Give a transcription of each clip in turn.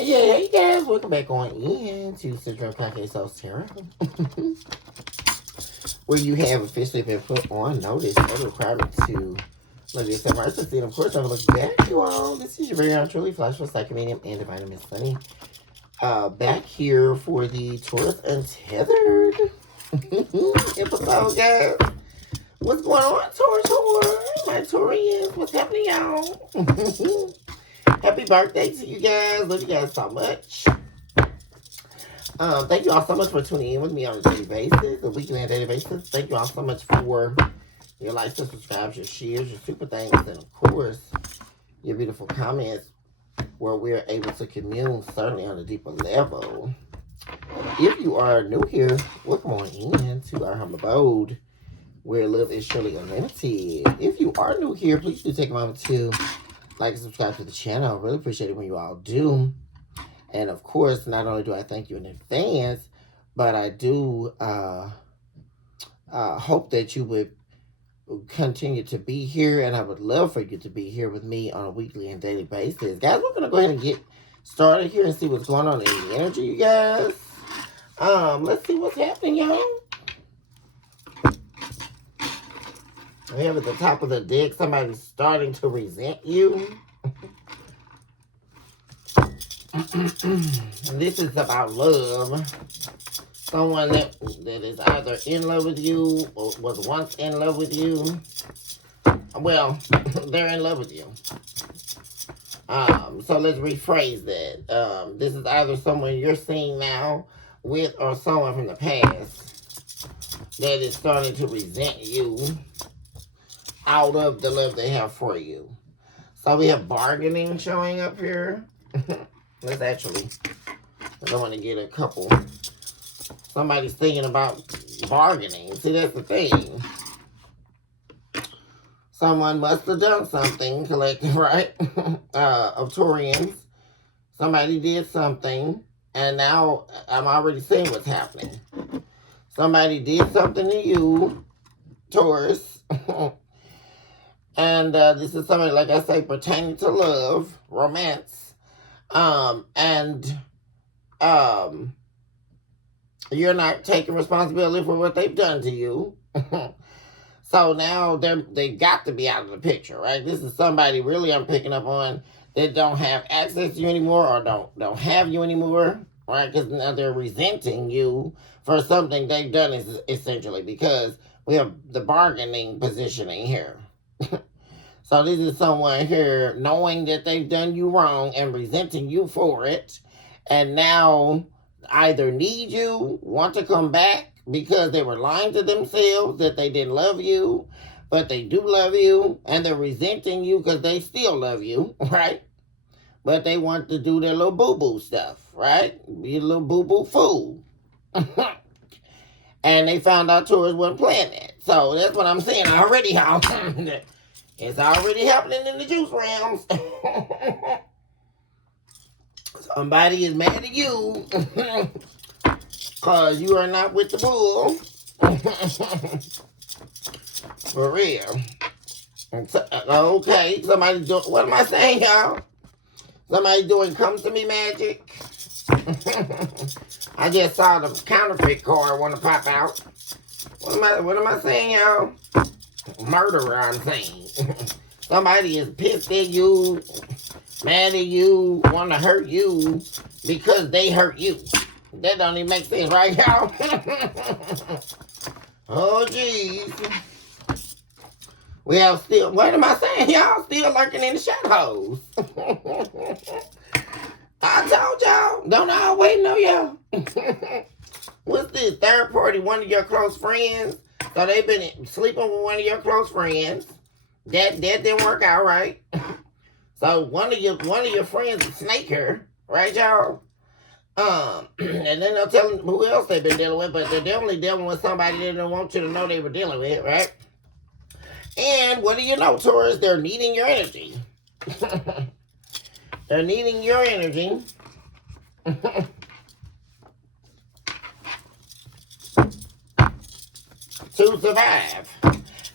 Yeah, hey guys, welcome back on in to Central Pancake Sauce Terra, where you have officially been put on notice of the requirement to look at yourself right. And of course, I'm looking back, you all. This is your very own truly Flash for Psychic Medium and Divine Miss Sunny. Back here for the Taurus Untethered episode, guys. What's going on, Taurus? My Taurians, what's happening, y'all? Happy birthday to you guys. Love you guys so much. Thank you all so much for tuning in with me on a daily basis, a weekly and daily basis. Thank you all so much for your likes, your subscribes, your shares, your super thanks, and of course, your beautiful comments where we're able to commune certainly on a deeper level. If you are new here, welcome on in to our humble abode where love is surely unlimited. If you are new here, please do take a moment to like and subscribe to the channel. I really appreciate it when you all do. And of course, not only do I thank you in advance, but I do hope that you would continue to be here, and I would love for you to be here with me on a weekly and daily basis. Guys, we're going to go ahead and get started here and see what's going on in the energy, you guys. Let's see what's happening, y'all. We have at the top of the deck, somebody's starting to resent you. This is about love. Someone that is either in love with you or was once in love with you. Well, they're in love with you. So let's rephrase that. This is either someone you're seeing now with or someone from the past that is starting to resent you out of the love they have for you. So we have bargaining showing up here. Let's actually, I want to get a couple. Somebody's thinking about bargaining. See, that's the thing. Someone must have done something, collective, right? Of Taurians. Somebody did something, and now I'm already seeing what's happening. Somebody did something to you, Taurus. And this is something, like I say, pertaining to love, romance. You're not taking responsibility for what they've done to you. So now they got to be out of the picture, right? This is somebody really I'm picking up on that don't have access to you anymore or don't have you anymore, right? Because now they're resenting you for something they've done, essentially, because we have the bargaining positioning here. So this is someone here knowing that they've done you wrong and resenting you for it, and now either need you, want to come back because they were lying to themselves that they didn't love you, but they do love you, and they're resenting you because they still love you, right? But they want to do their little boo-boo stuff, right? Be a little boo-boo fool. And they found out Taurus wasn't playing that. So that's what I'm saying already, how it's already happening in the juice realms. Somebody is mad at you because you are not with the bull. For real. Okay, somebody doing, what am I saying, y'all? Somebody doing come to me magic. I just saw the counterfeit card want to pop out. What am I saying, y'all? Murderer, I'm saying. Somebody is pissed at you, mad at you, want to hurt you because they hurt you. That don't even make sense, right, y'all? Oh, jeez. We have still, what am I saying, y'all? Still lurking in the shadows. I told y'all, don't always know y'all. What's this, third party, one of your close friends? So they've been sleeping with one of your close friends. That didn't work out, right? So one of your friends snake her, right, y'all? And then they'll tell them who else they've been dealing with, but they're definitely dealing with somebody they didn't want you to know they were dealing with, right? And what do you know, Taurus? They're needing your energy. They're needing your energy. To survive.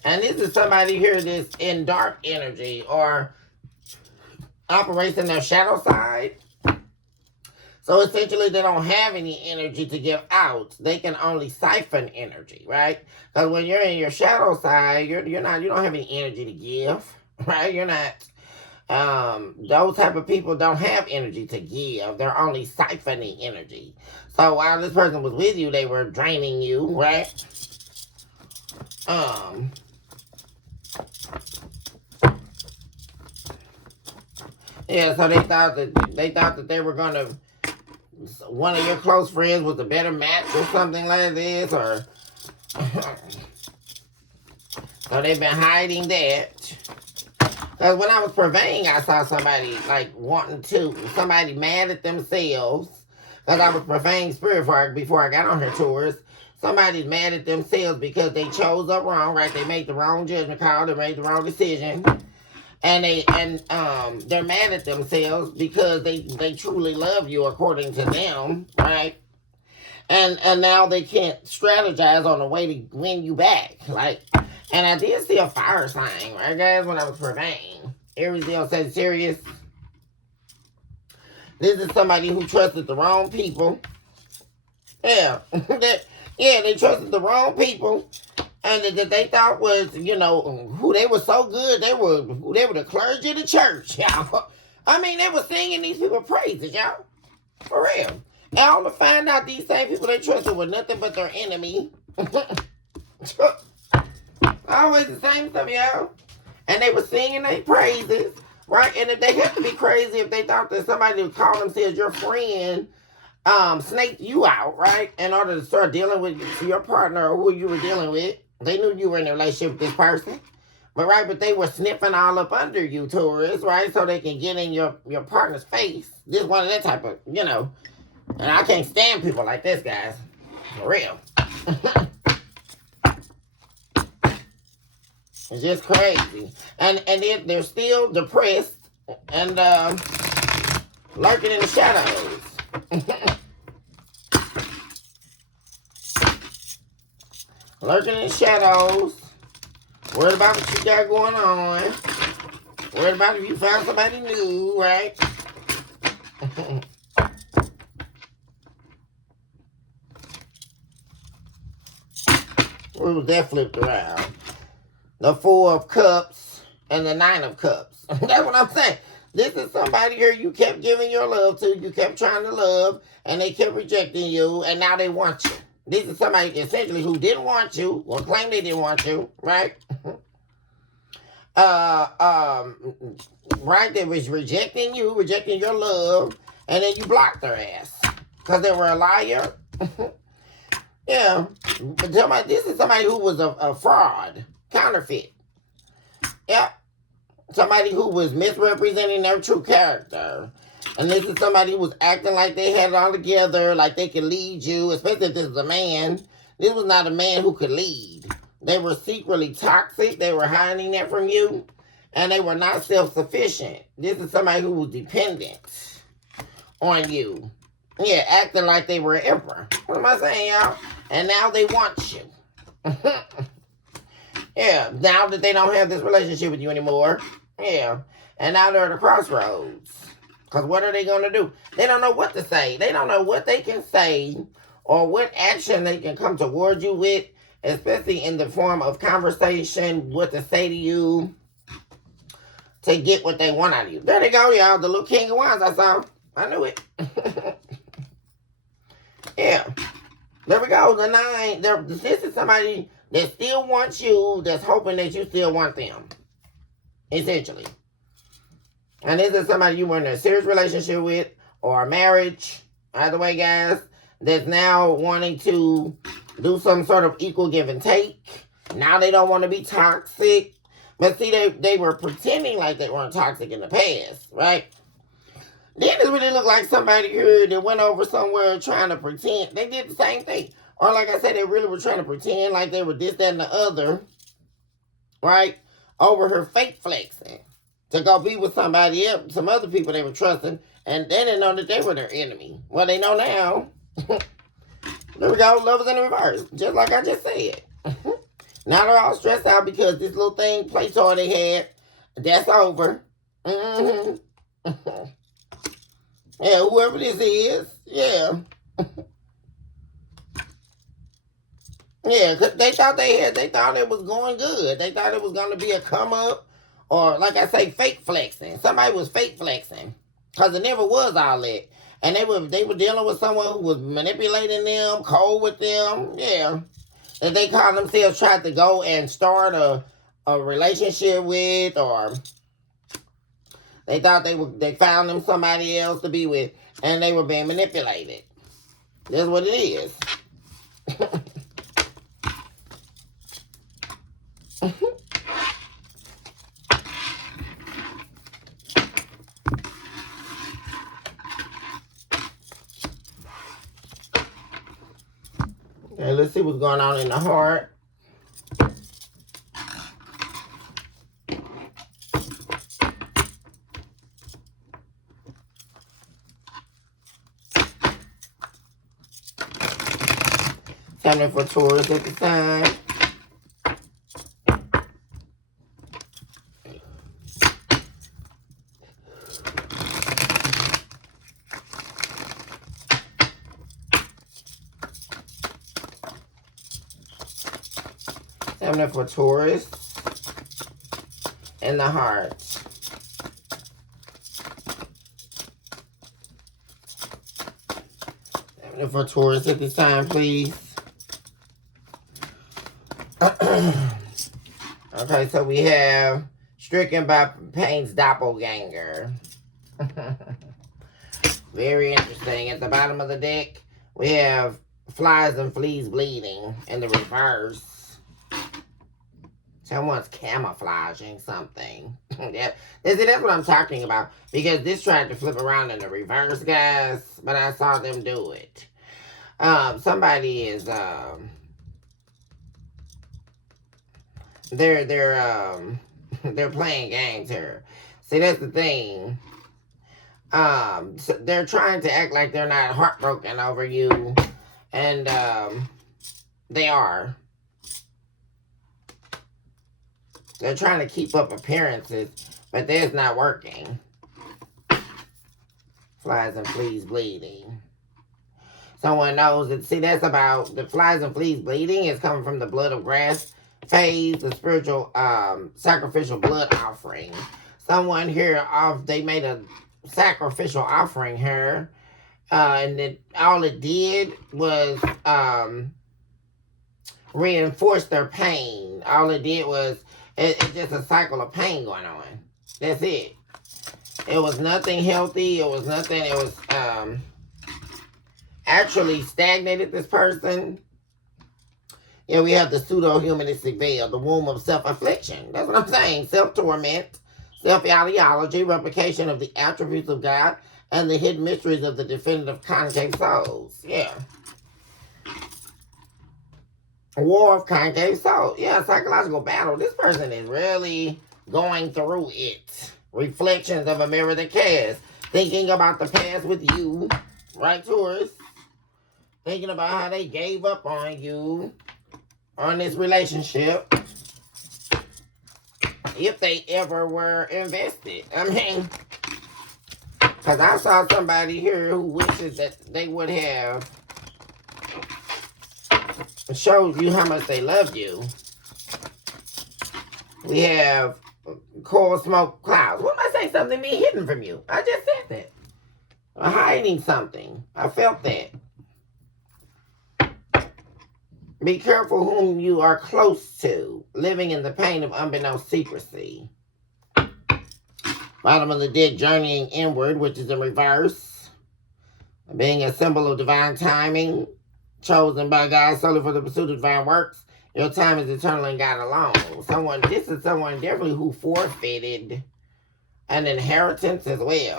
And this is somebody here that's in dark energy or operates in their shadow side. So essentially, they don't have any energy to give out. They can only siphon energy, right? Because when you're in your shadow side, you're not, you don't have any energy to give, right? You're not. Those type of people don't have energy to give. They're only siphoning energy. So while this person was with you, they were draining you, right? Yeah. So they thought that they were gonna. One of your close friends was a better match or something like this, or so they've been hiding that. Because when I was purveying, I saw somebody like wanting to, somebody mad at themselves. Because I was purveying spirit before I got on her tours. Somebody's mad at themselves because they chose up wrong, right? They made the wrong judgment call, they made the wrong decision. And they're mad at themselves because they truly love you according to them, right? And now they can't strategize on a way to win you back. Like, and I did see a fire sign, right, guys, when I was purveying. Aries, Leo, Sagittarius. This is somebody who trusted the wrong people. Yeah. They trusted the wrong people. And that they thought was, who they were so good, they were the clergy of the church, y'all. I mean, they were singing these people praises, y'all. For real. And all to find out these same people they trusted were nothing but their enemy. Always the same stuff, y'all. And they were singing their praises, right? And if they had to be crazy if they thought that somebody would call themselves your friend snaked you out, right? In order to start dealing with your partner or who you were dealing with. They knew you were in a relationship with this person. But they were sniffing all up under you, Taurus, right? So they can get in your partner's face. This one of that type of, And I can't stand people like this, guys. For real. It's just crazy. And they're still depressed and lurking in the shadows. Lurking in the shadows. Worried about what you got going on. Worried about if you found somebody new, right? What was that flipped around? The Four of Cups and the Nine of Cups. That's what I'm saying. This is somebody here you kept giving your love to. You kept trying to love. And they kept rejecting you. And now they want you. This is somebody essentially who didn't want you, or claimed they didn't want you, right? Right? They was rejecting you, rejecting your love, and then you blocked their ass because they were a liar. Yeah, but this is somebody who was a fraud, counterfeit. Yep, somebody who was misrepresenting their true character. And this is somebody who was acting like they had it all together, like they could lead you, especially if this was a man. This was not a man who could lead. They were secretly toxic. They were hiding that from you. And they were not self-sufficient. This is somebody who was dependent on you. Yeah, acting like they were an emperor. What am I saying, y'all? And now they want you. Yeah, now that they don't have this relationship with you anymore. Yeah, and now they're at a crossroads. Because what are they going to do? They don't know what to say. They don't know what they can say or what action they can come towards you with, especially in the form of conversation, what to say to you to get what they want out of you. There they go, y'all. The little King of Wands I saw. I knew it. Yeah. There we go. The 9. This is somebody that still wants you, that's hoping that you still want them. Essentially. And this is somebody you were in a serious relationship with or a marriage, either way, guys, that's now wanting to do some sort of equal give and take. Now they don't want to be toxic. But see, they were pretending like they weren't toxic in the past, right? Then it really looked like somebody here that went over somewhere trying to pretend. They did the same thing. Or like I said, they really were trying to pretend like they were this, that, and the other, right? Over her fake flexing. To go be with somebody else, some other people they were trusting, and they didn't know that they were their enemy. Well, they know now. There we go, love is in the reverse, just like I just said. Now they're all stressed out because this little thing, play toy they had, that's over. Yeah, whoever this is. Yeah. Yeah, 'cause they thought it was going good. They thought it was gonna be a come up, or like I say, fake flexing. Somebody was fake flexing, cause it never was all that. And they were dealing with someone who was manipulating them, cold with them. Yeah, that they called themselves tried to go and start a relationship with, or they thought they found them somebody else to be with, and they were being manipulated. That's what it is. Okay, let's see what's going on in the heart. Something for Taurus at the time. Something for Taurus and the heart. Something for Taurus at this time, please. Okay, so we have stricken by pain's doppelganger. Very interesting. At the bottom of the deck, we have flies and fleas bleeding in the reverse. Someone's camouflaging something. Yeah, that's what I'm talking about. Because this tried to flip around in the reverse, guys, but I saw them do it. Somebody is they're they're playing games here. See, that's the thing. So they're trying to act like they're not heartbroken over you, and they are. They're trying to keep up appearances, but that's not working. Flies and fleas bleeding. Someone knows that. See, that's about the flies and fleas bleeding is coming from the blood of grass phase, the spiritual sacrificial blood offering. Someone here they made a sacrificial offering here, and all it did was reinforce their pain. All it did was it's just a cycle of pain going on. That's it. It was nothing healthy. It was nothing. It was actually stagnated this person. Yeah, we have the pseudo-humanistic veil, the womb of self-affliction. That's what I'm saying. Self-torment, self-ideology, replication of the attributes of God, and the hidden mysteries of the definitive concave souls. Yeah. War of concave souls. Yeah, psychological battle. This person is really going through it. Reflections of a mirror that casts. Thinking about the past with you. Right, Taurus? Thinking about how they gave up on you. On this relationship, if they ever were invested. I mean, because I saw somebody here who wishes that they would have showed you how much they love you. We have cold smoke clouds. What am I saying? Something being hidden from you. I just said that. Or hiding something. I felt that. Be careful whom you are close to, living in the pain of unbeknownst secrecy. Bottom of the deck, journeying inward, which is in reverse. Being a symbol of divine timing, chosen by God solely for the pursuit of divine works. Your time is eternal in God alone. This is someone definitely who forfeited an inheritance as well.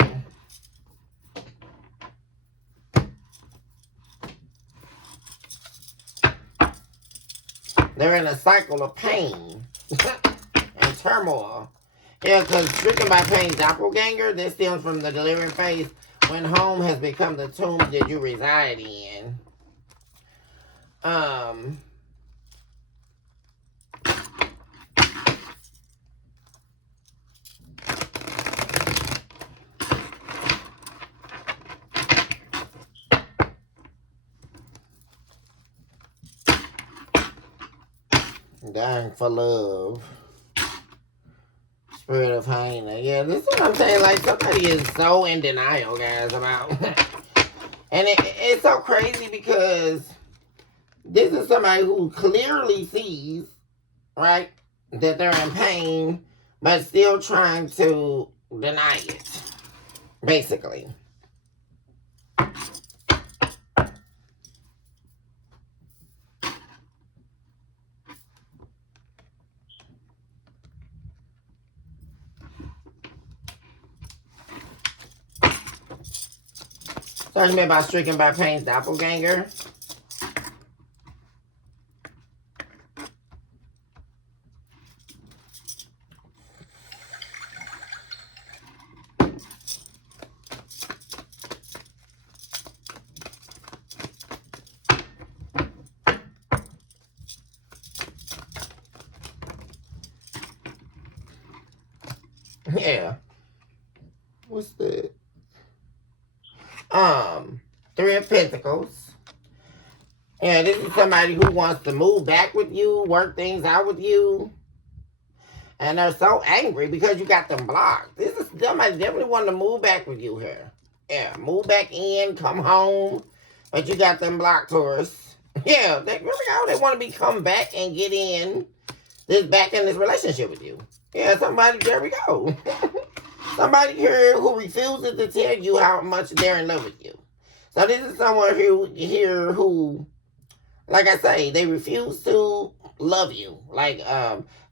They're in a cycle of pain and turmoil. Yeah, because stricken by pain's doppelganger, this stems from the delirium phase when home has become the tomb that you reside in. Dying for love. Spirit of hyena. Yeah, this is what I'm saying. Like, somebody is so in denial, guys, about... And it's so crazy because this is somebody who clearly sees, right, that they're in pain, but still trying to deny it, basically. Talking me about stricken by pain's doppelganger. Yeah. What's the... Three of Pentacles. Yeah, this is somebody who wants to move back with you, work things out with you. And they're so angry because you got them blocked. This is somebody definitely wanting to move back with you here. Yeah, move back in, come home. But you got them blocked, Taurus. Yeah, they want to come back and get back in this relationship with you. Yeah, somebody, there we go. Somebody here who refuses to tell you how much they're in love with you. So this is someone here who, like I say, they refuse to love you. Like,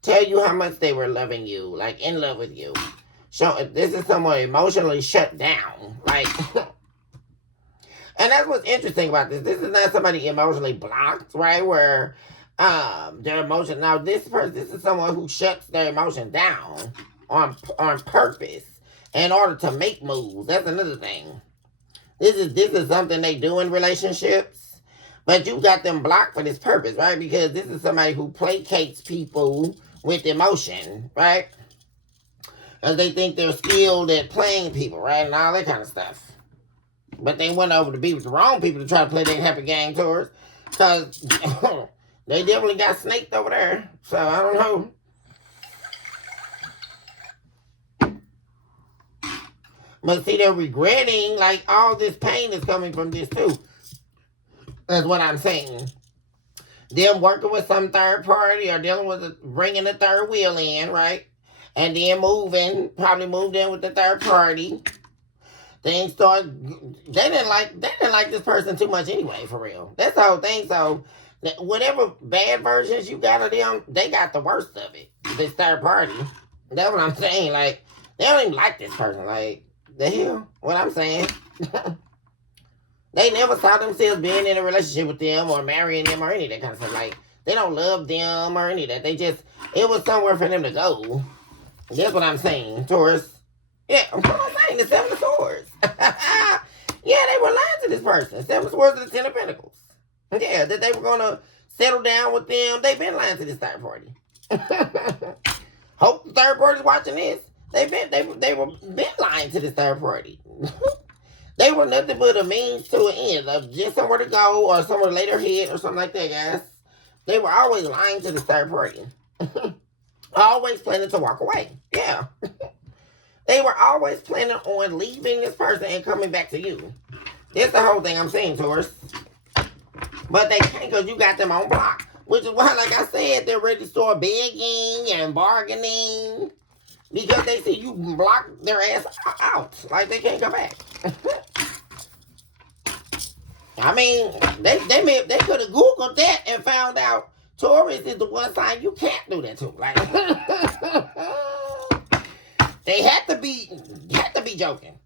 tell you how much they were loving you, like in love with you. So this is someone emotionally shut down. Like, and that's what's interesting about this. This is not somebody emotionally blocked, right? Where their emotion. Now this is someone who shuts their emotion down on purpose in order to make moves. That's another thing. This is something they do in relationships, but you got them blocked for this purpose, right? Because this is somebody who placates people with emotion, right? Because they think they're skilled at playing people, right? And all that kind of stuff. But they went over to be with the wrong people to try to play their happy game towards. Because they definitely got snaked over there. So I don't know. But see, they're regretting, like, all this pain is coming from this, too. That's what I'm saying. Them working with some third party or dealing with bringing the third wheel in, right? And then probably moved in with the third party. Things start, they didn't like this person too much anyway, for real. That's the whole thing. So, whatever bad versions you got of them, they got the worst of it. This third party. That's what I'm saying. Like, they don't even like this person. Like, the hell? What I'm saying? They never saw themselves being in a relationship with them or marrying them or any of that kind of stuff. Like, they don't love them or any of that. They just, it was somewhere for them to go. That's what I'm saying, Taurus. Yeah, what I'm saying, the Seven of Swords. Yeah, they were lying to this person. Seven of Swords and the Ten of Pentacles. Yeah, that they were going to settle down with them. They've been lying to this third party. Hope the third party's watching this. They were been lying to this third party. They were nothing but a means to an end, of just somewhere to go or somewhere to lay their head or something like that, guys. They were always lying to this third party. Always planning to walk away. Yeah. They were always planning on leaving this person and coming back to you. That's the whole thing I'm saying, Taurus. But they can't because you got them on block. Which is why, like I said, they're ready to start begging and bargaining. Because they see you block their ass out. Like they can't come back. I mean, they could have Googled that and found out Taurus is the one sign you can't do that to. Like they had to be joking.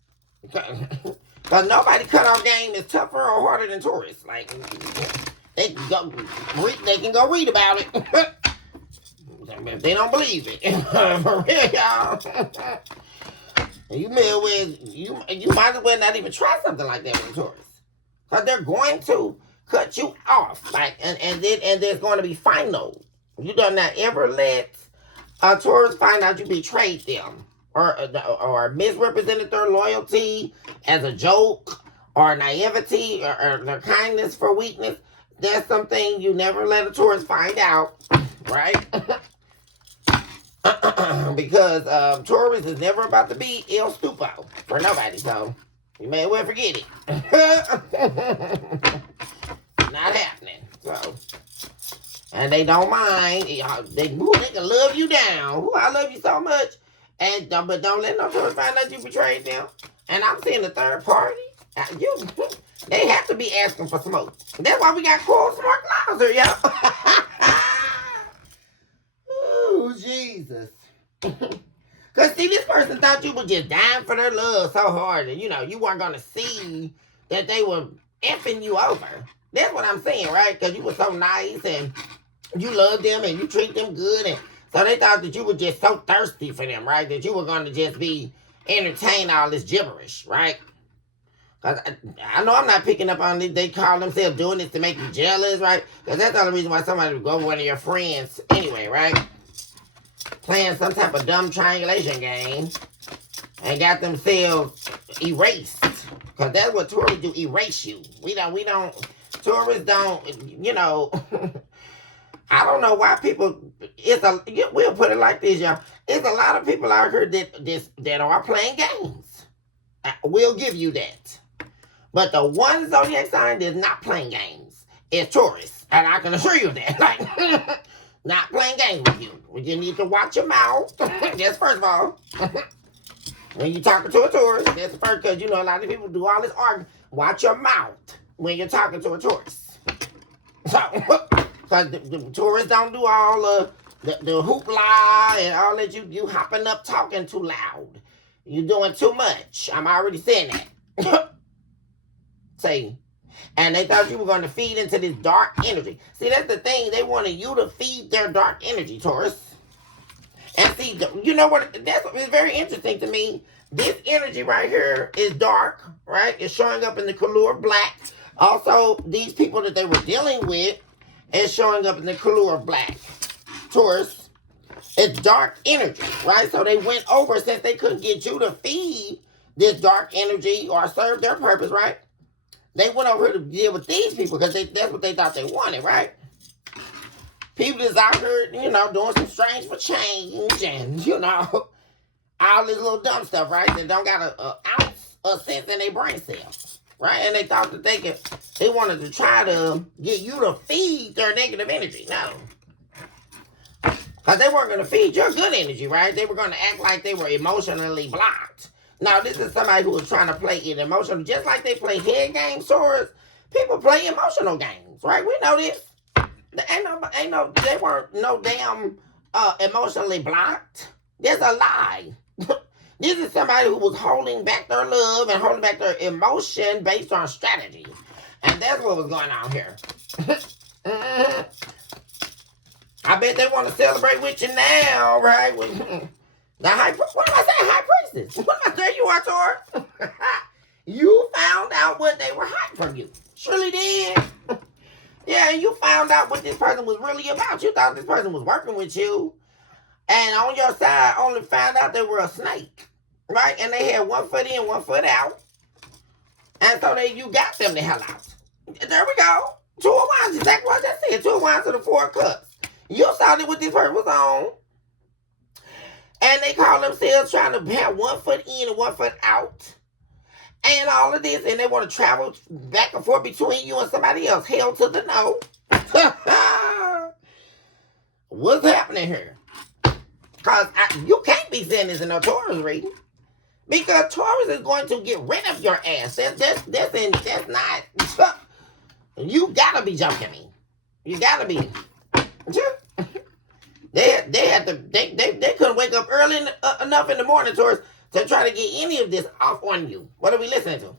Because nobody cutoff game is tougher or harder than Taurus. Like they can go read about it. If they don't believe it. For real, y'all. You might as well not even try something like that with Taurus. Because they're going to cut you off. Like, and there's going to be final. You do not ever let a Taurus find out you betrayed them. Or misrepresented their loyalty as a joke. Or naivety. Or their kindness for weakness. That's something you never let a Taurus find out. right? Because Taurus is never about to be El Stupo for nobody, so you may well forget it. Not happening. So, and they don't mind. They can love you down. Ooh, I love you so much. But don't let no Taurus find out you betrayed them. And I'm seeing the third party. They have to be asking for smoke. That's why we got cool smart clouds here, yo. Ooh, Jesus. Because, see, this person thought you were just dying for their love so hard that, you weren't going to see that they were effing you over. That's what I'm saying, right? Because you were so nice and you love them and you treat them good. And so they thought that you were just so thirsty for them, right? That you were going to just be entertain all this gibberish, right? Because I know I'm not picking up on it. They call themselves doing this to make you jealous, right? Because that's the only reason why somebody would go with one of your friends anyway, right? Playing some type of dumb triangulation game and got themselves erased. Because that's what Taurus do, erase you. Taurus don't, I don't know why people, we'll put it like this, y'all. It's a lot of people out here that are playing games. We'll give you that. But the one zodiac sign that's not playing games is Taurus. And I can assure you that. Like, not playing games with you. You need to watch your mouth. That's first of all. When you're talking to a Taurus, that's the first, because a lot of people do all this arguing. Watch your mouth when you're talking to a Taurus. So, because the Taurus don't do all the hoopla and all that. You hopping up talking too loud. You doing too much. I'm already saying that. Say, and they thought you were going to feed into this dark energy. See, that's the thing. They wanted you to feed their dark energy, Taurus. And see, you know what? It's very interesting to me. This energy right here is dark, right? It's showing up in the color of black. Also, these people that they were dealing with is showing up in the color of black. Taurus, it's dark energy, right? So they went over, since they couldn't get you to feed this dark energy or serve their purpose, right? They went over to deal with these people because that's what they thought they wanted, right? People is out here, doing some strange for change and, all this little dumb stuff, right? That don't got an ounce of sense in their brain cells, right? And they thought that they wanted to try to get you to feed their negative energy. No. Because they weren't going to feed your good energy, right? They were going to act like they were emotionally blocked. Now, this is somebody who was trying to play it emotional. Just like they play head games, Taurus, people play emotional games, right? We know this. They weren't no damn emotionally blocked. That's a lie. This is somebody who was holding back their love and holding back their emotion based on strategy. And that's what was going on here. I bet they want to celebrate with you now, right? The what am I saying? High priestess. What am I saying? You are, Taurus. You found out what they were hiding from you. Surely did. Yeah, and you found out what this person was really about. You thought this person was working with you. And on your side, only found out they were a snake. Right? And they had 1 foot in, 1 foot out. And so you got them the hell out. There we go. 2 of Wands, exactly what I just said. 2 of Wands to the 4 of Cups. You saw that what this person was on. And they call themselves trying to have 1 foot in and 1 foot out. And all of this. And they want to travel back and forth between you and somebody else. Hell to the no. What's happening here? Because you can't be saying this in no Taurus reading. Because Taurus is going to get rid of your ass. That's not. You gotta be joking me. You gotta be. They couldn't wake up early enough in the morning, Taurus, to try to get any of this off on you. What are we listening to?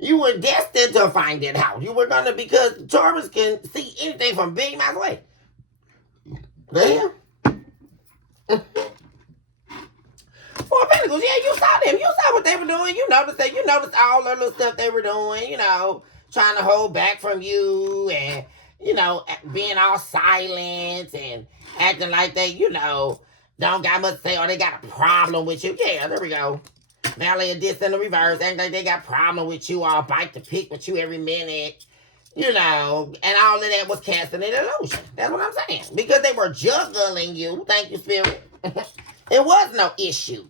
You were destined to find it out. You were gonna, because Taurus can see anything from big miles away. Damn. 4 of Pentacles, yeah, you saw them. You saw what they were doing. You noticed that. You noticed all the little stuff they were doing, trying to hold back from you and, being all silent and acting like they, don't got much to say or they got a problem with you. Yeah, there we go. Valley of this in the reverse, acting like they got a problem with you, all bite to pick with you every minute. You know, and all of that was casting an illusion. That's what I'm saying. Because they were juggling you. Thank you, Spirit. It was no issue.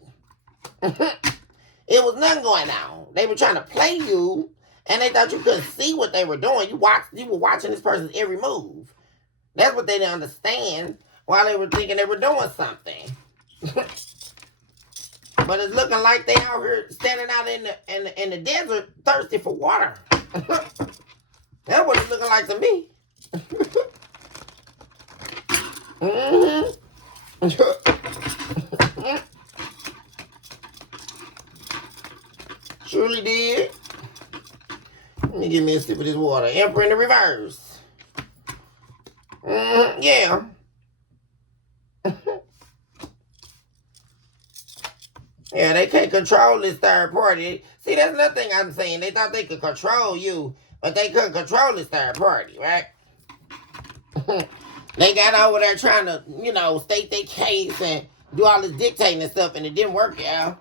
It was nothing going on. They were trying to play you, and they thought you couldn't see what they were doing. You were watching this person's every move. That's what they didn't understand while they were thinking they were doing something. But it's looking like they out here standing out in the desert, thirsty for water. That's what it's looking like to me. Mm-hmm. Surely did. Let me give me a sip of this water. Emperor in the reverse. Yeah. Yeah, they can't control this third party. See, that's another thing I'm saying. They thought they could control you, but they couldn't control this third party, right? They got over there trying to, state their case and do all this dictating and stuff, and it didn't work, y'all.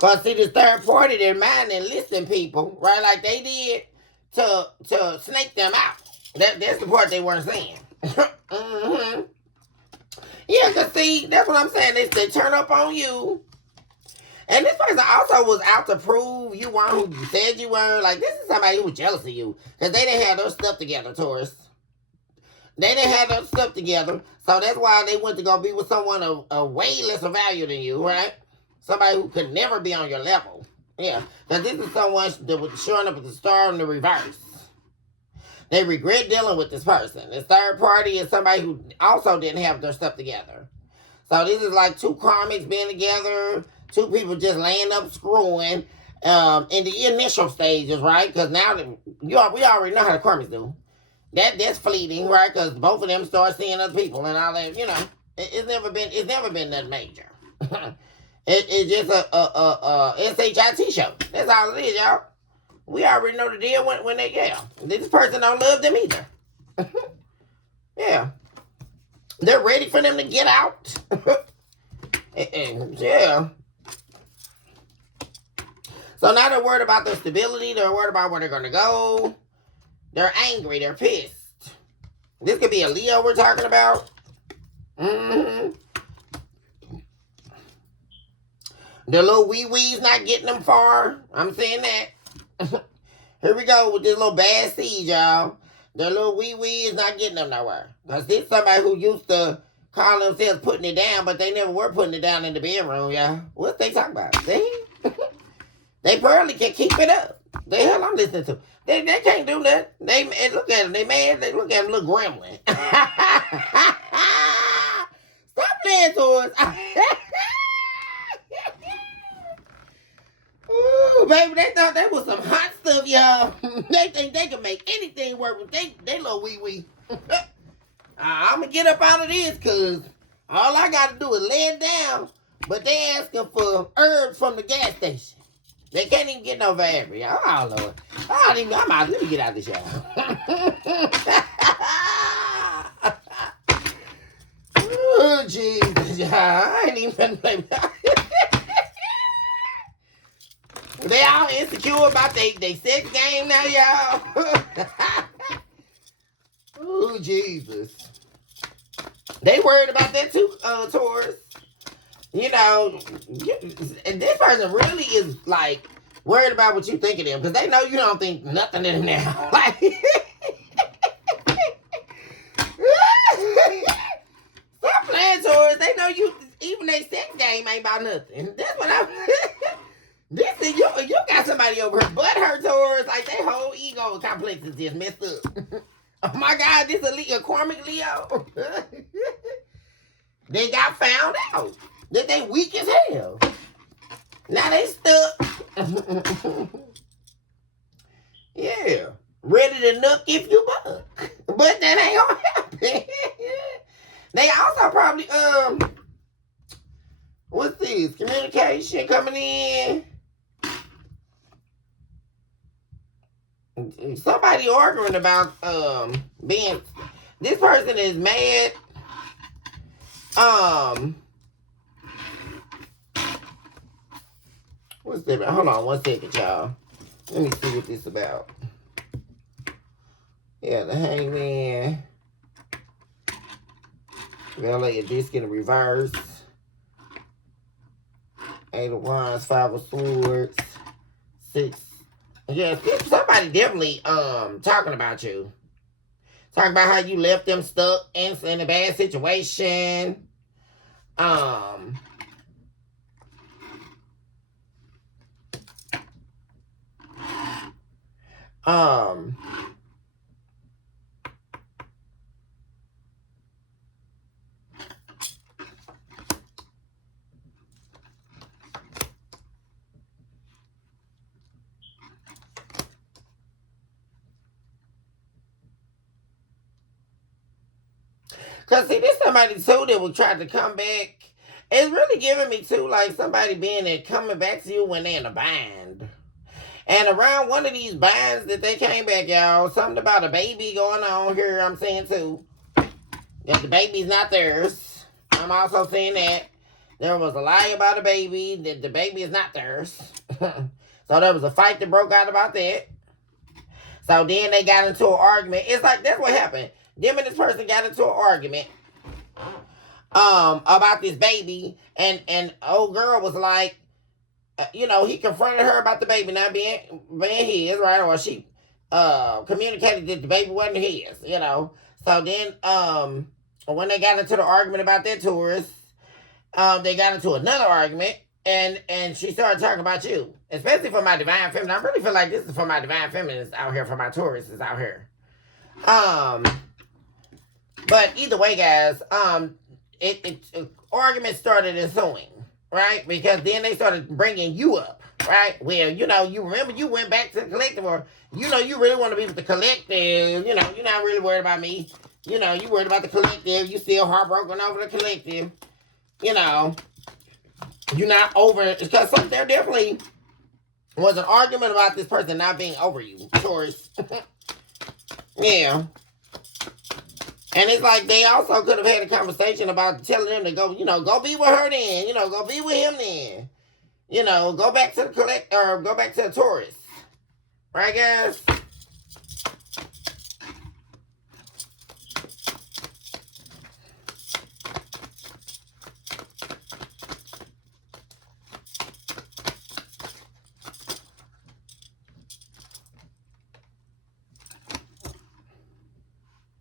Because, see, this third party, they're minding listening people, right, like they did to snake them out. That's the part they weren't saying. Mm-hmm. Yeah, because, see, that's what I'm saying. They turn up on you. And this person also was out to prove you weren't who you said you were. Like, this is somebody who was jealous of you. Because they didn't have their stuff together, Taurus. They didn't have their stuff together. So that's why they went to go be with someone of way lesser value than you, right? Somebody who could never be on your level. Yeah. Because this is someone that was showing up at the star in the reverse. They regret dealing with this person. This third party is somebody who also didn't have their stuff together. So this is like two karmics being together. Two people just laying up screwing in the initial stages, right? Because now we already know how the karmics do. That's fleeting, right? Because both of them start seeing other people and all that. It's never been that major. It's just a SHIT show. That's all it is, y'all. We already know the deal when they, this person don't love them either. Yeah. They're ready for them to get out. Yeah. So now they're worried about their stability. They're worried about where they're going to go. They're angry. They're pissed. This could be a Leo we're talking about. Mm-hmm. The little wee-wee's not getting them far. I'm saying that. Here we go with this little bad seed, y'all. The little wee-wee is not getting them nowhere. Because this is somebody who used to call themselves putting it down, but they never were putting it down in the bedroom, y'all. What they talking about? See? They barely can keep it up. The hell I'm listening to. They can't do that. They look at them. They mad. They look at them, little gremlin. Stop playing to us. Ooh, baby, they thought that was some hot stuff, y'all. They think they can make anything work with they little wee-wee. I'm going to get up out of this because all I got to do is lay it down, but they asking for herbs from the gas station. They can't even get no Viagra, y'all. Oh, Lord. I'm out. Let me get out of this, y'all. Oh, Jesus, y'all. I ain't even play. They all insecure about they sex game now, y'all. Oh, Jesus. They worried about that too, Taurus. And this person really is like worried about what you think of them because they know you don't think nothing of them now. Like, stop playing, Taurus. They know you. Even their sex game ain't about nothing. That's what I'm. This is you got somebody over here, but her Taurus, like their whole ego complex is just messed up. Oh my God, this is a karmic Leo. They got found out that they weak as hell. Now they stuck. Yeah, ready to nuck if you buck, but that ain't gonna happen. They also probably what's this? Communication coming in. Somebody arguing about being. This person is mad What's that? Hold on 1 second, y'all. Let me see what this about. Yeah, the Hangman. We gotta lay a disc in reverse. 8 of Wands, 5 of Swords, 6. Yeah, somebody definitely talking about you. Talking about how you left them stuck in a bad situation. Um um Cause see, this somebody too that will try to come back. It's really giving me too like somebody being there coming back to you when they're in a bind. And around one of these binds that they came back, y'all, something about a baby going on here. I'm saying too that the baby's not theirs. I'm also saying that there was a lie about a baby, that the baby is not theirs. So there was a fight that broke out about that. So then they got into an argument. It's like that's what happened. Them and this person got into an argument about this baby, and old girl was like, he confronted her about the baby not being his, right? Or she communicated that the baby wasn't his, So then when they got into the argument about that tourist, they got into another argument, and she started talking about you, especially for my divine feminine. I really feel like this is for my divine feminines out here, for my Tauruses out here. But either way, guys, argument started ensuing, right? Because then they started bringing you up, right? Well, you remember you went back to the collective, or you really want to be with the collective. You're not really worried about me. You worried about the collective. You still heartbroken over the collective. You're not over, because there definitely was an argument about this person not being over you, Taurus. Yeah. And it's like they also could have had a conversation about telling them to go, go be with her then, go be with him then. Go back to the go back to the Taurus. Right, guys?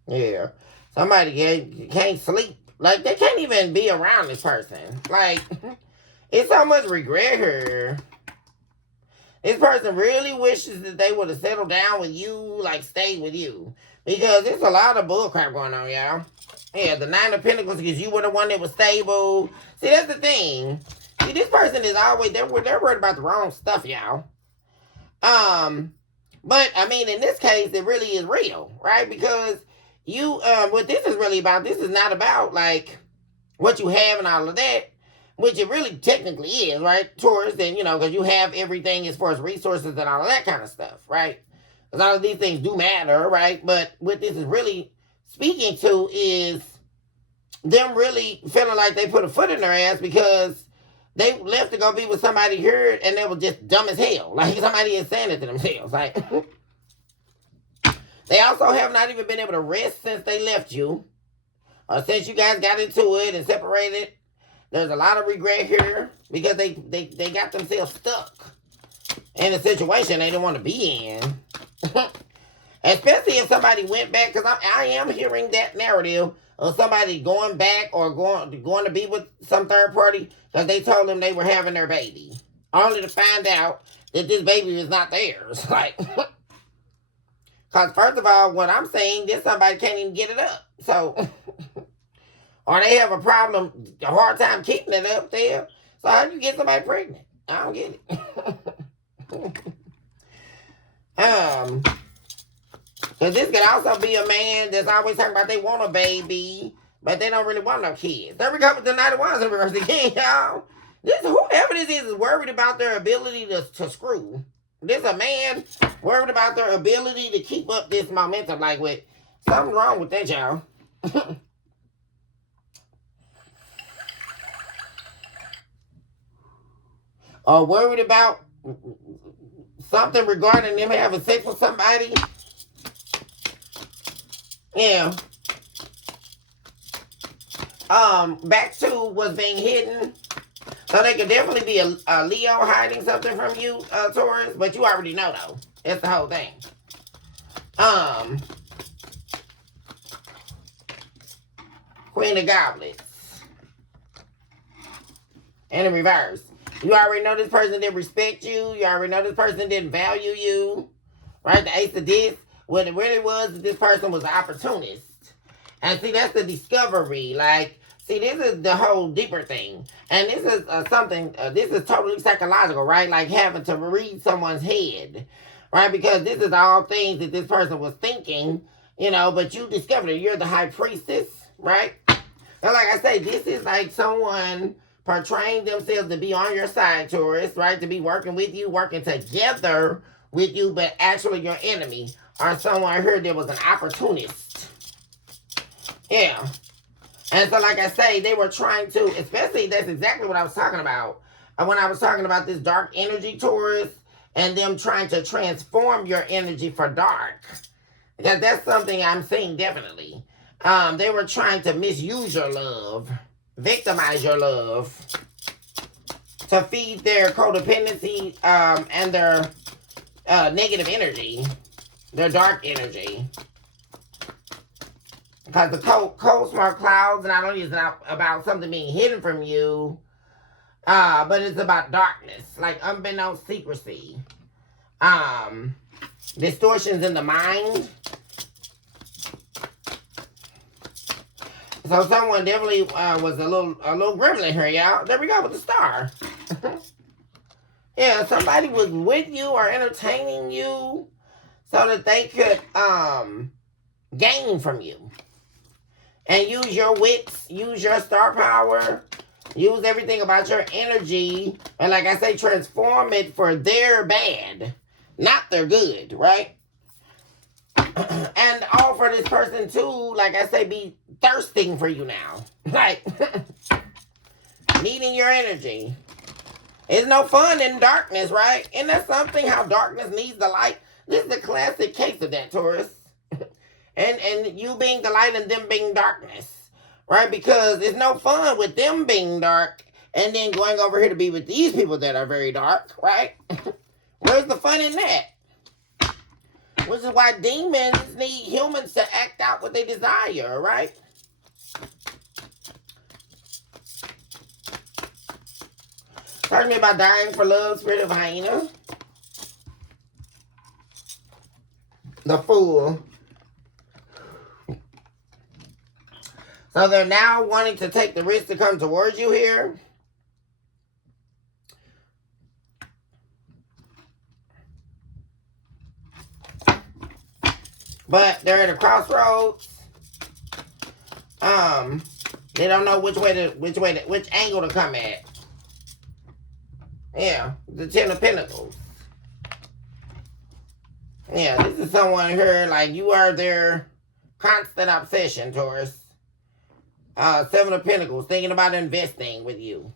Yeah. Somebody can't sleep. Like, they can't even be around this person. Like, it's so much regret here. This person really wishes that they would have settled down with you, like, stayed with you. Because there's a lot of bullcrap going on, y'all. Yeah, the 9 of Pentacles, because you were the one that was stable. See, that's the thing. See, this person is always, they're worried about the wrong stuff, y'all. But, I mean, in this case, it really is real, right? Because what this is really about, this is not about, like, what you have and all of that, which it really technically is, right? Taurus, and, because you have everything as far as resources and all of that kind of stuff, right? Because all of these things do matter, right? But what this is really speaking to is them really feeling like they put a foot in their ass because they left to go be with somebody here and they were just dumb as hell. Like, somebody is saying it to themselves. Like, they also have not even been able to rest since they left you. Or since you guys got into it and separated. There's a lot of regret here because they got themselves stuck in a situation they didn't want to be in. Especially if somebody went back, because I am hearing that narrative of somebody going back or going to be with some third party because they told them they were having their baby. Only to find out that this baby is not theirs. Like, because first of all, what I'm saying, this somebody can't even get it up. So... or they have a hard time keeping it up there. So how do you get somebody pregnant? I don't get it. Because this could also be a man that's always talking about they want a baby, but they don't really want no kids. There we go with the Knight of Wands in reverse again, y'all. Whoever this is worried about their ability to screw. This a man worried about their ability to keep up this momentum. Like, with something wrong with that, y'all. or worried about something regarding them having sex with somebody. Yeah. Back to what's being hidden. So they could definitely be a Leo hiding something from you, Taurus, but you already know though. That's the whole thing. Queen of Goblets. And in reverse. You already know this person didn't respect you. You already know this person didn't value you. Right? The Ace of Discs. What it really was, this person was an opportunist. And see, that's the discovery. Like, see, this is the whole deeper thing. And this is this is totally psychological, right? Like having to read someone's head. Right? Because this is all things that this person was thinking, but you discovered it. You're the high priestess, right? And like I say, this is like someone portraying themselves to be on your side, Taurus, right? To be working with you, working together with you, but actually your enemy, or someone here that was an opportunist. Yeah. And so like I say, they were trying to, especially that's exactly what I was talking about. When I was talking about this dark energy, Taurus, and them trying to transform your energy for dark. Because that's something I'm seeing definitely. They were trying to misuse your love, victimize your love, to feed their codependency and their negative energy, their dark energy. Because the cold smart clouds not only is it about something being hidden from you, but it's about darkness, like unbeknownst secrecy, distortions in the mind. So someone definitely was a little gremlin here, y'all. There we go with the star. Yeah, somebody was with you or entertaining you so that they could gain from you. And use your wits, use your star power, use everything about your energy, and like I say, transform it for their bad, not their good, right? And all for this person too, like I say, be thirsting for you now. Like, needing your energy. It's no fun in darkness, right? Isn't that something, how darkness needs the light? This is a classic case of that, Taurus. And you being the light and them being darkness, right? Because it's no fun with them being dark and then going over here to be with these people that are very dark, right? Where's the fun in that? Which is why demons need humans to act out what they desire, right? Talk to me about dying for love, spirit of hyena. The Fool. So they're now wanting to take the risk to come towards you here. But they're at a crossroads. They don't know which angle to come at. Yeah, the Ten of Pentacles. Yeah, this is someone here, like you are their constant obsession, Taurus. Seven of Pentacles, thinking about investing with you,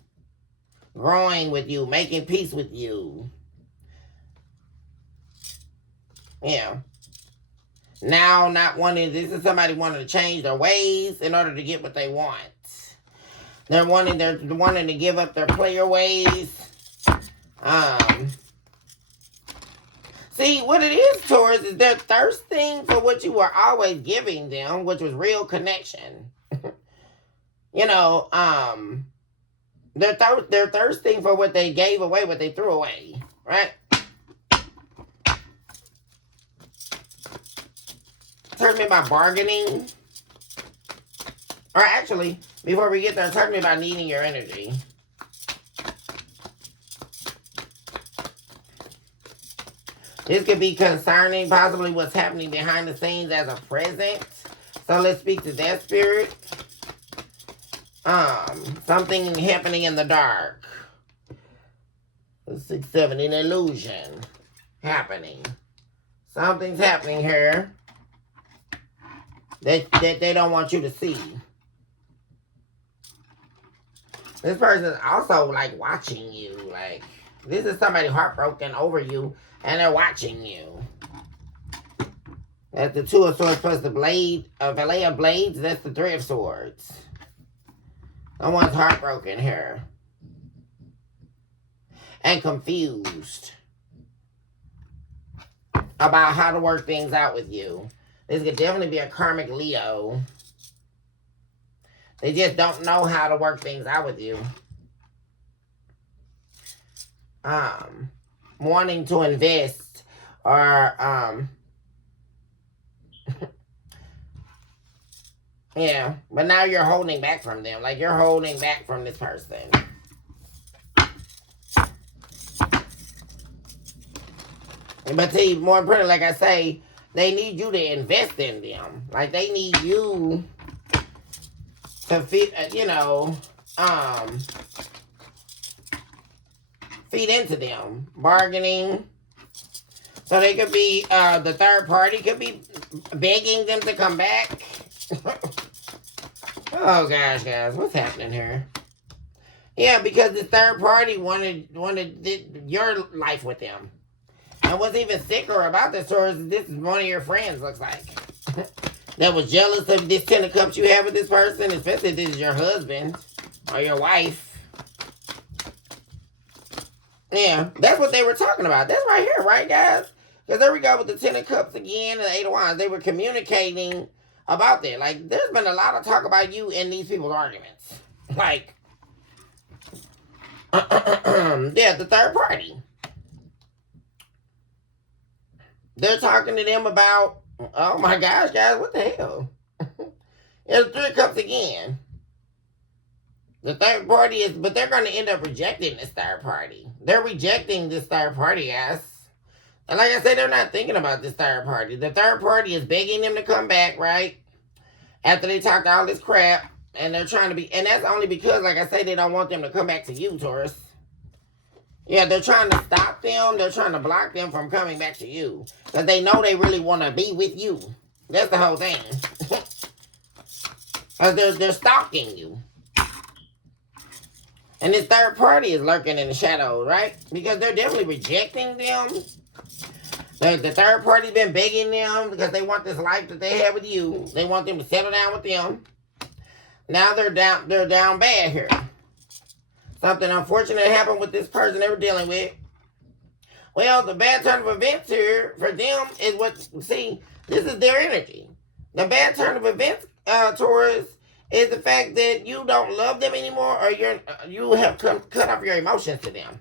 growing with you, making peace with you. Yeah. Now not wanting, this is somebody wanting to change their ways in order to get what they want. They're wanting to give up their player ways. See, what it is, Taurus, is they're thirsting for what you were always giving them, which was real connection. They're thirsting for what they gave away, what they threw away, right? Talk to me about bargaining. Or actually, before we get there, talk to me about needing your energy. This could be concerning, possibly what's happening behind the scenes as a present. So let's speak to that spirit. Something happening in the dark. 6, 7, an illusion happening. Something's happening here that they don't want you to see. This person is also like watching you, like This is somebody heartbroken over you, and they're watching you. That's the Two of Swords plus the blade, Valet of Blades. That's the Three of Swords. Someone's heartbroken here. And confused about how to work things out with you. This could definitely be a karmic Leo. They just don't know how to work things out with you. Wanting to invest or yeah, but now you're holding back from them. Like you're holding back from this person. But see, more important, like I say, they need you to invest in them. Like they need you to feed, feed into them. Bargaining. So they could be, the third party could be begging them to come back. Oh gosh, guys, what's happening here? Yeah, because the third party wanted your life with them. And what's even sicker about this story is this is one of your friends, looks like. That was jealous of this 10 of cups you have with this person, especially if this is your husband or your wife. Yeah, that's what they were talking about. That's right here, right, guys? Because there we go with the 10 of cups again and the 8 of wands. They were communicating about that. Like, there's been a lot of talk about you in these people's arguments. Like, yeah, the third party. They're talking to them about, oh my gosh, guys, what the hell? Yeah, the 3 of cups again. The third party is, but they're going to end up rejecting this third party. They're rejecting this third party, guys. And like I said, they're not thinking about this third party. The third party is begging them to come back, right? After they talked all this crap. And they're trying to be, and that's only because, like I say, they don't want them to come back to you, Taurus. Yeah, they're trying to stop them. They're trying to block them from coming back to you. Because they know they really want to be with you. That's the whole thing. Because they're stalking you. And this third party is lurking in the shadows, right? Because they're definitely rejecting them. The third party's been begging them because they want this life that they have with you. They want them to settle down with them. Now they're down bad here. Something unfortunate happened with this person they were dealing with. Well, the bad turn of events here for them is what, see, this is their energy. The bad turn of events, Taurus, is the fact that you don't love them anymore, or you have cut off your emotions to them.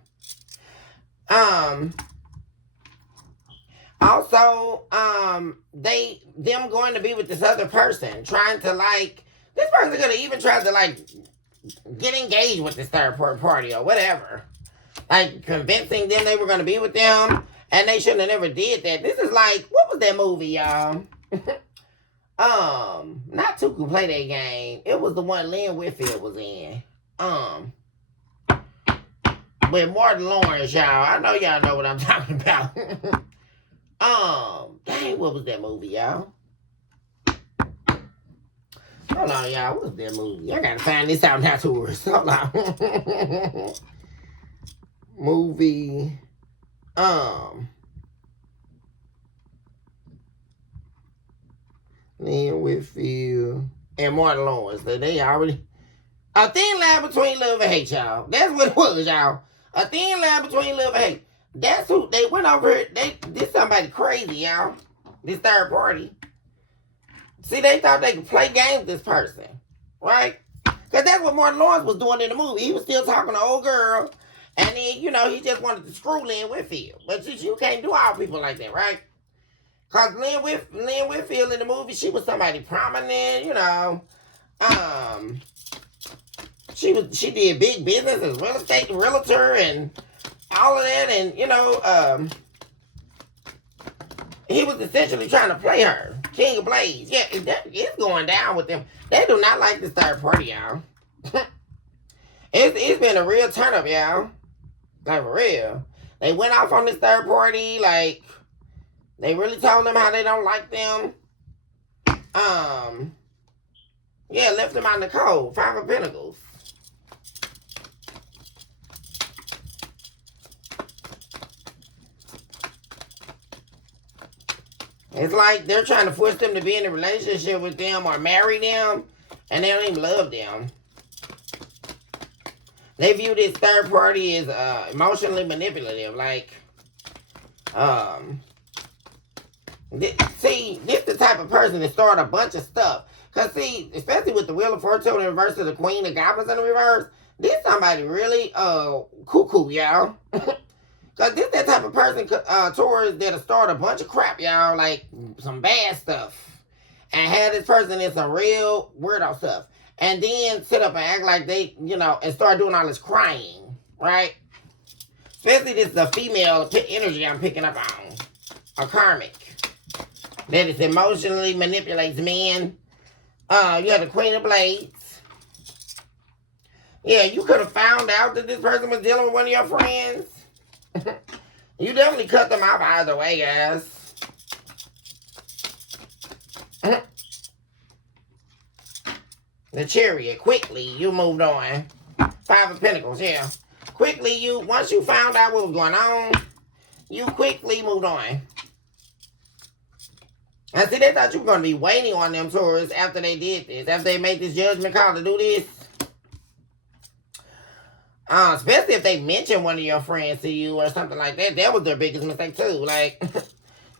Also, them going to be with this other person, trying to this person's gonna even try to get engaged with this third party or whatever. Like convincing them they were gonna be with them, and they shouldn't have never did that. This is like, what was that movie, y'all? Not Two Can Play That Game. It was the one Lynn Whitfield was in. With Martin Lawrence, y'all. I know y'all know what I'm talking about. Dang, what was that movie, y'all? Hold on, y'all. What was that movie? I gotta find this out now, Taurus. Hold on. Movie. Lynn Whitfield and Martin Lawrence. They already. A thin line between love and hate, y'all. That's what it was, y'all. A thin line between love and hate. That's who they went over here. This somebody crazy, y'all. This third party. See, they thought they could play games with this person. Right? Because that's what Martin Lawrence was doing in the movie. He was still talking to old girl. And then, he just wanted to screw Lynn Whitfield. But you can't do all people like that, right? Because Lynn Whitfield in the movie, she was somebody prominent, She did big business as real estate realtor and all of that. And, he was essentially trying to play her. King of Blades. Yeah, it's going down with them. They do not like this third party, y'all. It's been a real turn up, y'all. Like, for real. They went off on this third party, they really told them how they don't like them. Yeah, left them out in the cold. 5 of Pentacles. It's like they're trying to force them to be in a relationship with them or marry them, and they don't even love them. They view this third party as emotionally manipulative. Like, see, this the type of person that start a bunch of stuff. Because, see, especially with the Wheel of Fortune in reverse to the Queen of Goblins in the reverse, this somebody really cuckoo, y'all. Because this that type of person, Taurus, that'll start a bunch of crap, y'all, like some bad stuff. And have this person in some real weirdo stuff. And then sit up and act like they, and start doing all this crying, right? Especially this is a female energy I'm picking up on. A karmic. That is emotionally manipulates men. You have the Queen of Blades. Yeah, you could have found out that this person was dealing with one of your friends. You definitely cut them off either way, guys. The Chariot, quickly, you moved on. Five of Pentacles, yeah. Quickly, once you found out what was going on, you quickly moved on. And see, they thought you were going to be waiting on them, Taurus, after they did this. After they made this judgment call to do this. Especially if they mention one of your friends to you or something like that. That was their biggest mistake, too. Like,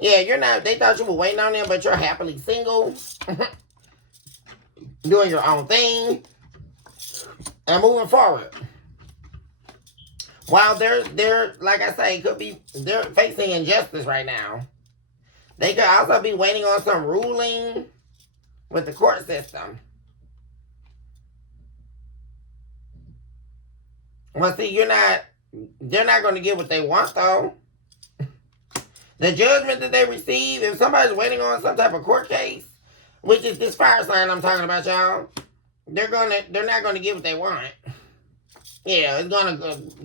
yeah, they thought you were waiting on them, but you're happily single. Doing your own thing. And moving forward. While they're, like I say, they're facing injustice right now. They could also be waiting on some ruling with the court system. Well, see, they're not going to get what they want, though. The judgment that they receive, if somebody's waiting on some type of court case, which is this fire sign I'm talking about, y'all, they're not going to get what they want. Yeah, it's going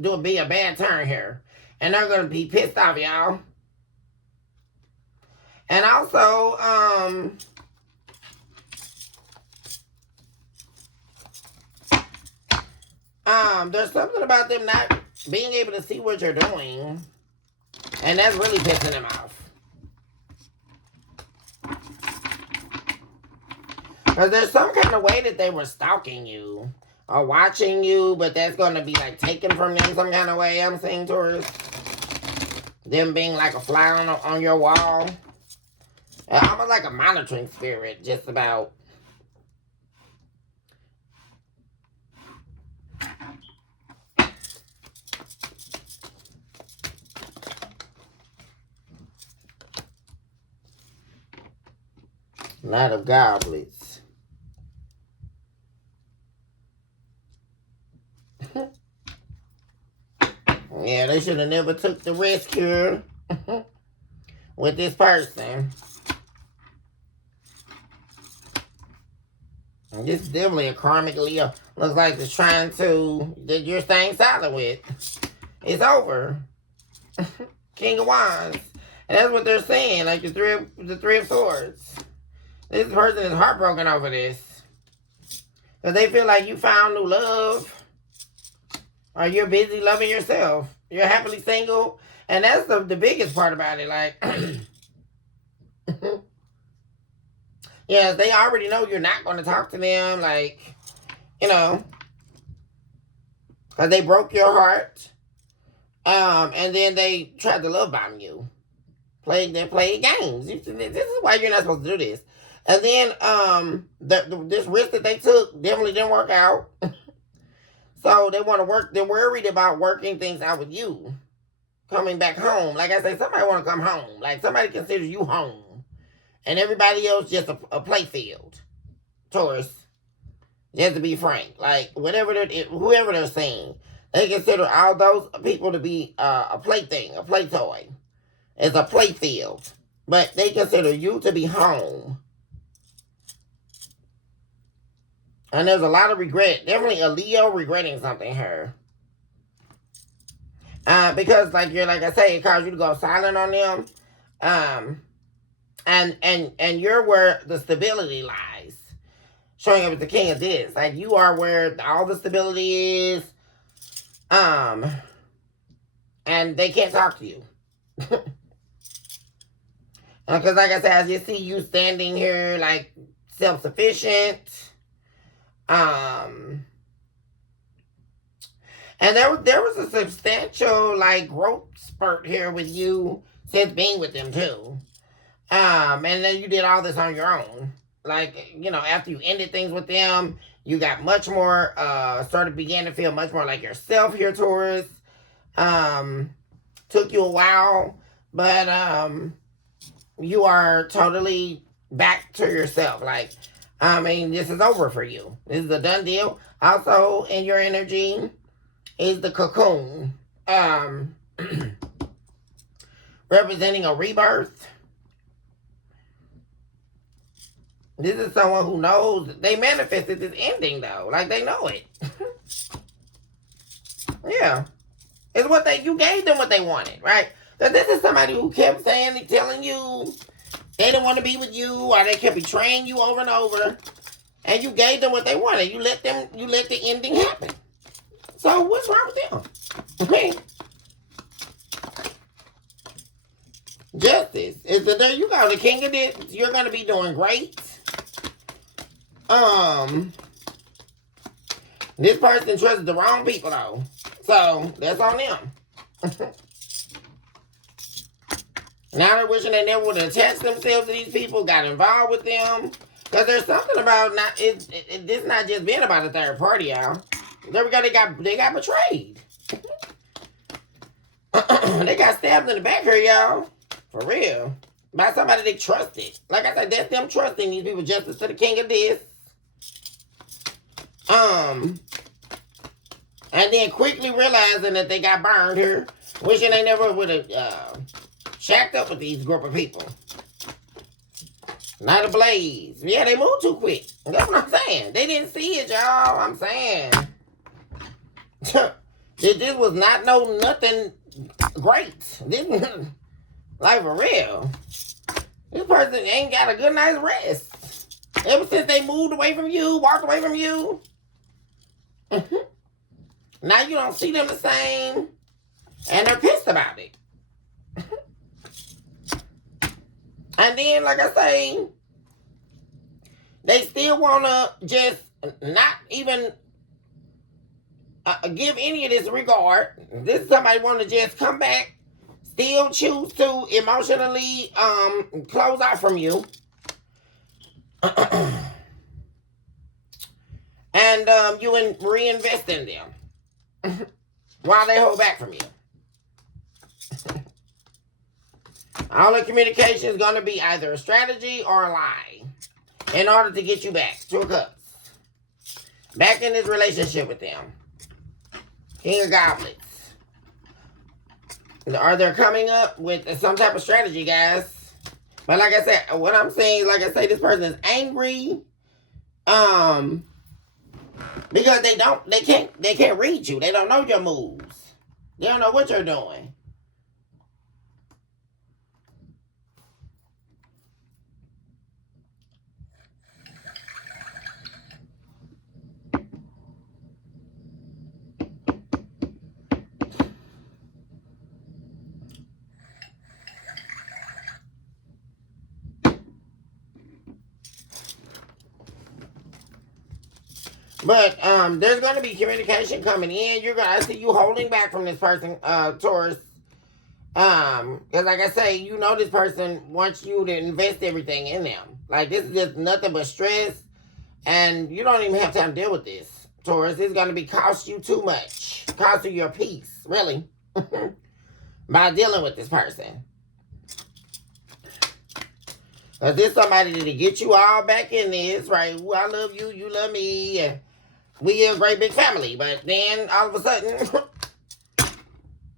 to be a bad turn here. And they're going to be pissed off, y'all. And also, there's something about them not being able to see what you're doing. And that's really pissing them off. Because there's some kind of way that they were stalking you. Or watching you, but that's going to be like taken from them some kind of way, I'm saying, Taurus. Them being like a fly on your wall. Almost like a monitoring spirit, just about. Knight of Goblets. Yeah, they should have never took the risk here with this person. This is definitely a karmic Leo. Looks like it's trying to, that you're staying silent with. It's over. King of Wands. And that's what they're saying, like the three of Swords. This person is heartbroken over this. Because they feel like you found new love. Or you're busy loving yourself. You're happily single. And that's the biggest part about it. Like, yeah, they already know you're not going to talk to them. Like, because they broke your heart. And then they tried to love bomb you. They played games. This is why you're not supposed to do this. And then this risk that they took definitely didn't work out. So they want to work. They're worried about working things out with you. Coming back home. Like I say, somebody want to come home. Like somebody considers you home. And everybody else just a play field. Taurus. Just to be frank. Like whoever they're saying. They consider all those people to be a plaything, a play toy. It's a play field. But they consider you to be home. And there's a lot of regret. Definitely a Leo regretting something here. Because like I say, it caused you to go silent on them. And you're where the stability lies. Showing up as the king of this. Like you are where all the stability is. And they can't talk to you. Because like I said, I just see you standing here like self-sufficient. And there was a substantial like growth spurt here with you since being with them too. And then you did all this on your own. Like, you know, after you ended things with them, you got much more, began to feel much more like yourself here, Taurus. Took you a while, but you are totally back to yourself. Like, I mean, this is over for you. This is a done deal. Also, in your energy is the cocoon, representing a rebirth. This is someone who knows they manifested this ending though. Like they know it. Yeah. It's what you gave them what they wanted, right? That this is somebody who kept telling you they didn't want to be with you, or they kept betraying you over and over. And you gave them what they wanted. You let the ending happen. So what's wrong with them? I mean, justice. There you go. The king of this. You're gonna be doing great. This person trusted the wrong people though. So that's on them. Now they're wishing they never would have attached themselves to these people, got involved with them. Because there's something about this not just being about a third party, y'all. There we go, they got betrayed. They got stabbed in the back here, y'all. For real. By somebody they trusted. Like I said, that's them trusting these people. Justice to the king of this. And then quickly realizing that they got burned here. Wishing they never would have shacked up with these group of people. Not a blaze. Yeah, they moved too quick. That's what I'm saying. They didn't see it, y'all. I'm saying. This was not nothing great. This, like for real. This person ain't got a good night's rest. Ever since they moved away from you, walked away from you. Now you don't see them the same. And they're pissed about it. And then, like I say, they still want to just not even give any of this regard. This is somebody want to just come back, still choose to emotionally close out from you. And you reinvest in them while they hold back from you. All the communication is going to be either a strategy or a lie in order to get you back to a cups. Back in this relationship with them. King of Goblets. Are they coming up with some type of strategy, guys? But like I said, what I'm saying, like I say, this person is angry. Because they can't read you. They don't know your moves. They don't know what you're doing. But there's going to be communication coming in. I see you holding back from this person, Taurus. Because like I say, you know this person wants you to invest everything in them. Like this is just nothing but stress. And you don't even have time to deal with this, Taurus. It's going to be cost you too much. Cost you your peace, really. By dealing with this person. Because this somebody to get you all back in this, right? Ooh, I love you, you love me, and we a great big family. But then all of a sudden,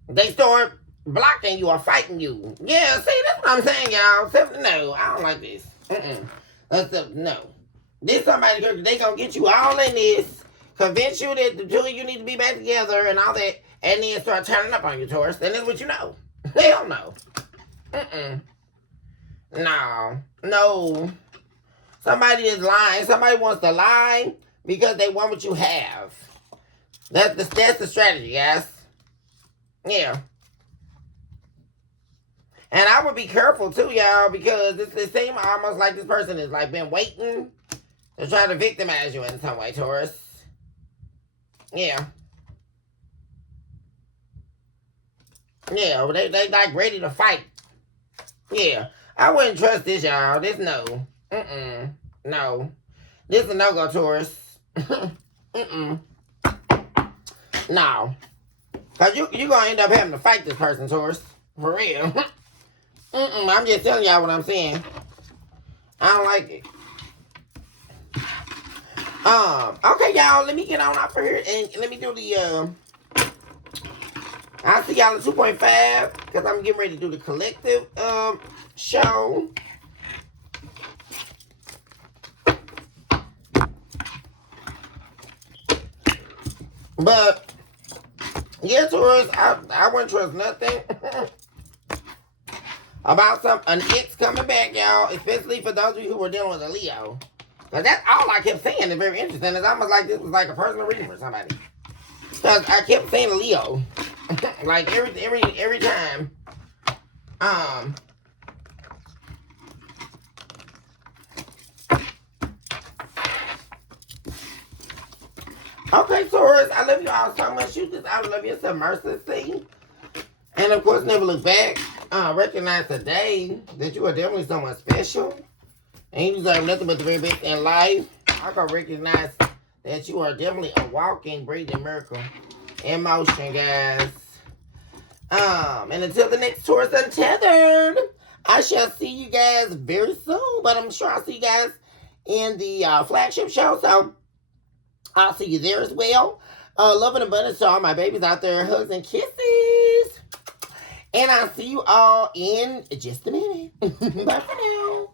they start blocking you or fighting you. Yeah, see, that's what I'm saying, y'all. No, I don't like this. No. This somebody, they gonna get you all in this, convince you that the two of you need to be back together and all that, and then start turning up on you, Taurus. And that's what you know. They don't know. No. Somebody is lying. Somebody wants to lie because they want what you have. That's the strategy, guys. Yeah. And I would be careful too, y'all, because it seems almost like this person has like been waiting to try to victimize you in some way, Taurus. Yeah. Yeah, they like ready to fight. Yeah. I wouldn't trust this, y'all. This no. No. This is a no-go, Taurus. No. Because you going to end up having to fight this person, Taurus. For real. I'm just telling y'all what I'm saying. I don't like it. Okay, y'all, let me get on off of here and let me do the, I'll see y'all at 2.5 because I'm getting ready to do the collective, show. But, yeah, Taurus, I wouldn't trust nothing about an ex coming back, y'all, especially for those of you who were dealing with a Leo. Because that's all I kept saying is very interesting. It's almost like this was like a personal reading for somebody. Because I kept saying Leo. Like every time. Okay, Taurus, I love you all so much. Shoot this out. I love yourself mercilessly. And of course, never look back. Recognize today that you are definitely someone special. And you deserve nothing but the very best in life. I can recognize that you are definitely a walking, breathing miracle in motion, guys. And until the next Taurus Untethered, I shall see you guys very soon. But I'm sure I'll see you guys in the flagship show. So I'll see you there as well. Love and abundance to all my babies out there. Hugs and kisses. And I'll see you all in just a minute. Bye for now.